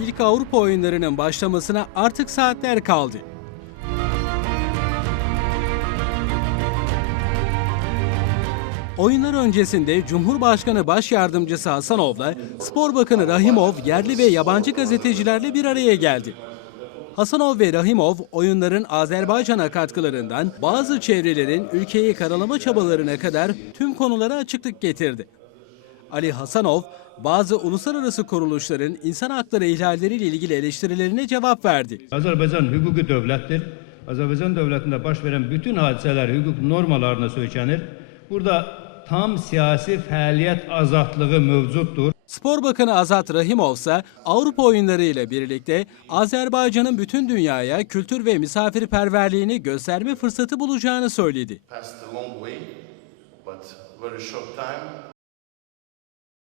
ilk Avrupa oyunlarının başlamasına artık saatler kaldı. Oyunlar öncesinde Cumhurbaşkanı Baş Yardımcısı Hasanov'la Spor Bakanı Rahimov yerli ve yabancı gazetecilerle bir araya geldi. Hasanov ve Rahimov oyunların Azerbaycan'a katkılarından bazı çevrelerin ülkeyi karalama çabalarına kadar tüm konulara açıklık getirdi. Ali Hasanov bazı uluslararası kuruluşların insan hakları ihlalleriyle ilgili eleştirilerine cevap verdi. Azərbaycan hüquqi dövlətdir. Azərbaycan dövlətində baş verən bütün hadisələr hüquq normalarına söykənir. Burada tam siyasi fəaliyyət azadlığı mövcuddur. Spor Bakanı Azat Rahimov ise Avrupa oyunları ile birlikte Azerbaycan'ın bütün dünyaya kültür ve misafirperverliğini gösterme fırsatı bulacağını söyledi.